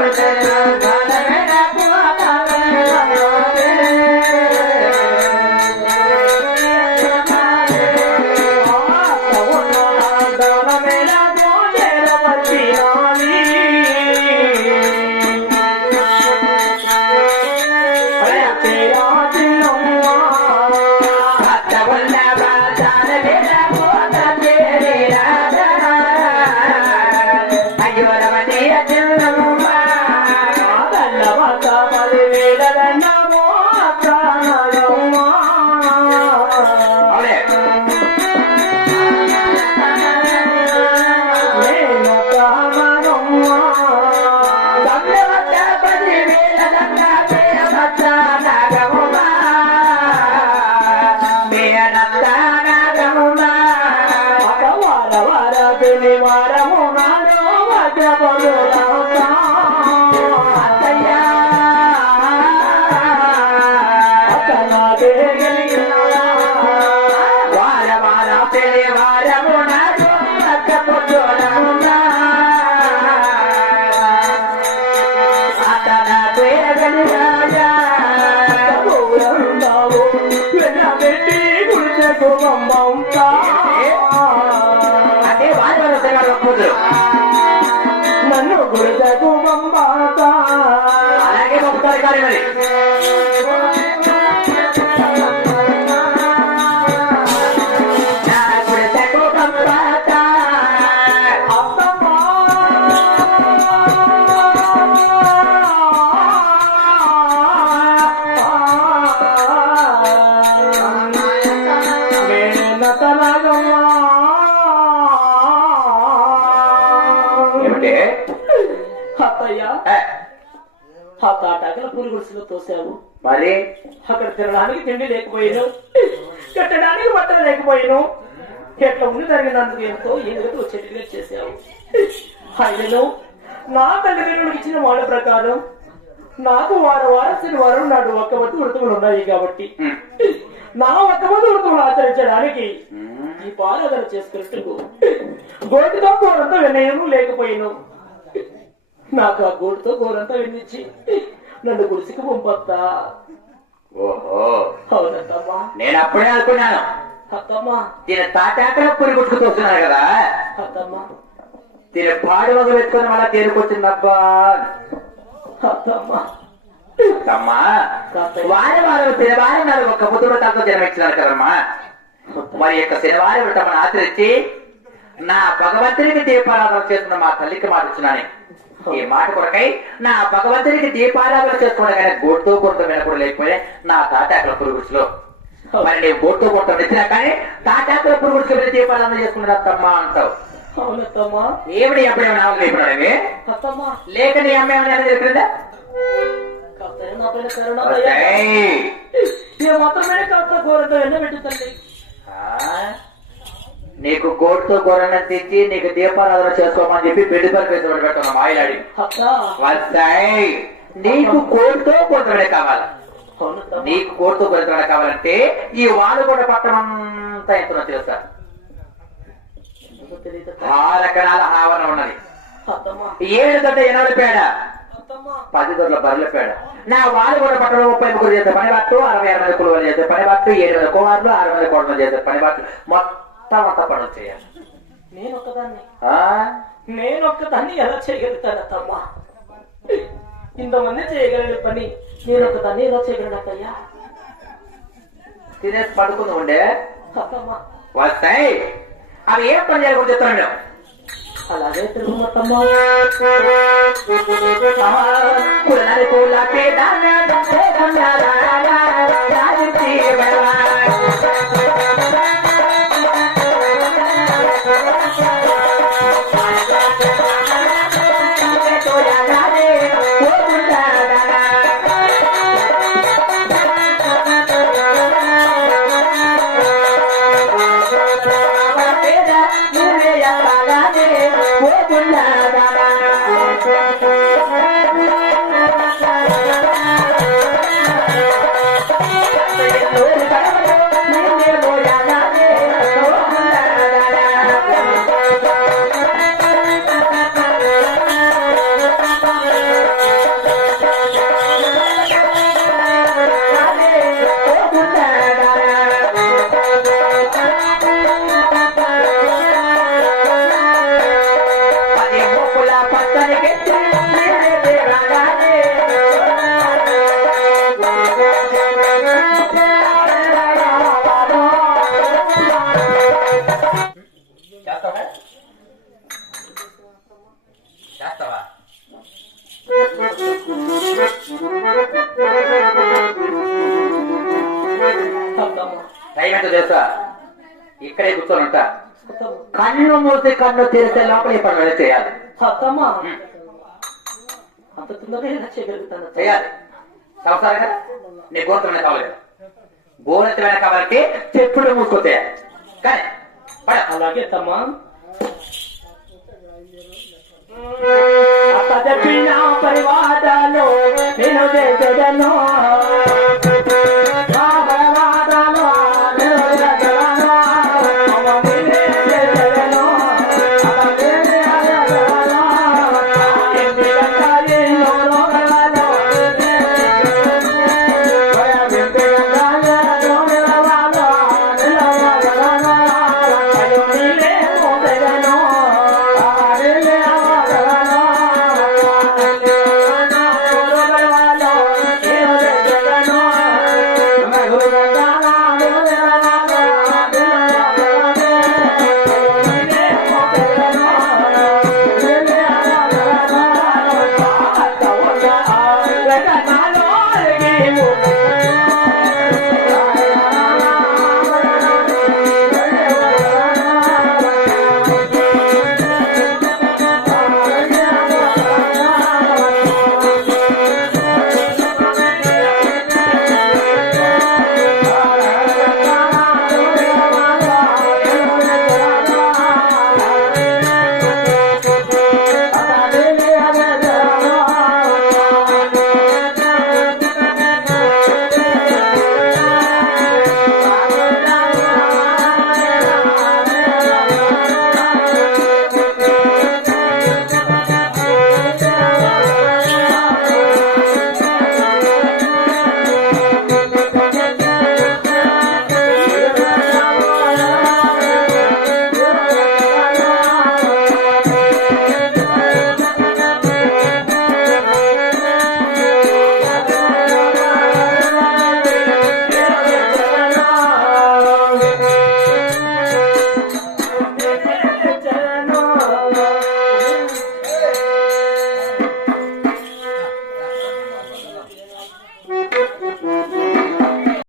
with it. నన్ను గుడిదకు మమ్మాత అలాగే మొక్కుతారు కానీ మరి. ఆ తాటాకల పూలు గుడిసెలో తోసావు. మరి? అక్కడ తినడానికి తిండి లేకపోయాను కట్టడానికి బట్టలు లేకపోయాను. ఎట్లా ఉండి జరిగినందుకు ఎంతో ఏదో చెట్టుగా చేశావు. అయినను నా తల్లిదండ్రులకు ఇచ్చిన మాట ప్రకారం నాకు వార వారం శనివారం నాడు ఒక్క వద్ద వృతములు ఉన్నాయి కాబట్టి. నా ఒక్క వద్ద వృతములు ఆచరించడానికి. ఈ పారాధన చేసుకున్నట్టుకు గోటితో గోరంతా వినయము లేకపోయాను. నాకు ఆ గోటితో గోరంతా వినిచ్చి నన్ను గుడిసికి పంపత్తా. ఓహో. అవునత్తమ్మా నేను అప్పుడే అనుకున్నాను. అత్తమ్మా. దీని తాటాకల పురి గుట్టుకు వస్తున్నారు కదా. అత్తమ్మా. దీని పాడి వగ పెట్టుకుని మళ్ళా తేరుకొచ్చిందబ్బా అత్తమ్మా. అమ్మా వారి వారు శనివారం నాడు ఒక పుత్రుడు తనతో జన్మించినారు కదమ్మా. మరి యొక్క శనివారం తమను ఆచరించి నా భగవంతునికి దీపారాధన చేస్తున్న మా తల్లికి మాట ఇచ్చినాను. ఈ మాట కొరకై నా భగవంతునికి దీపారాధన చేసుకున్నా కానీ గోటుతో కొంత వినకూడ లేకపోతే నా తాటాకుల పురుగుడుచులో మరి నేను గోటుతో కొంత నచ్చినా కానీ తాటాకుల పురుగుడుచులో వెళ్ళి దీపారాధన చేసుకున్నాడు అత్తమ్మా అంటావు. ఏమిటి నాలుగు లేపినాడేమి అత్తమ్మా. లేక నీ అమ్మ ఏమైనా చెప్పిందా. ఏ మాత్రమే కాస్త ఘోరంగా ఎండబెట్టు తల్లి. నీకు గోటుతో గొర్రెన తెచ్చి నీకు దీపారాధన చేసుకోమని చెప్పి పెళ్ళి పని పెట్టుబడి పెట్టాను మాయలాడి అత్త వస్తాయి. నీకు కోటుతో కొంతడే కావాలి. నీకు కోటుతో కొంతడే కావాలంటే ఈ వాళ్ళు కూడా పట్టణంతా ఎంతో తెలుసా? ఎందుకో తెలియదు. ఆరు ఎకరాల ఆవరణ ఉన్నది. ఏడు గంట ఎనభై పేడ. పది దొరల బర్రెల పేడ. నా వాళ్ళు కూడా పట్టణం ముప్పై ముగ్గురు చేసే పని పట్టు అరవై అరవై కులువలు చేసే పని పట్టు ఏడు వేల కుమారులు ఆరు వేల కోడలు చేసే పని పట్టు మొత్తం అంతా పనులు చేయాలి నేను ఒక్కదాన్ని? నేను ఒక్కదాన్ని ఎలా చేయగలుగుతాను అత్తమ్మా ఇంతమంది చేయగలిగిన పని నేను ఒక్కదాన్ని ఎలా చేయగలను అత్తయ్యా తినేసి పడుకుంది ఉండే వస్తాయి. అవి ఏం పని చేయకూడదు చెప్తాను అలాగే తెలుగు పూల పేదాన ఏంటో తెలుసా? ఇక్కడే కూర్చొని ఉంటా కన్ను మూసి కన్ను తెరిస్తే లోపల ఈ పనులు చేయాలి. అంత తొందరగా చేయగలుగుతాను? చేయాలి. కదా? నీ గోత్రమే కావాలి గోరత్రమైన కాబట్టి చెప్పుడు మూసుకొతే కానీ అలాగే తమ్మా. పరివాదాలు నేను చేసేదను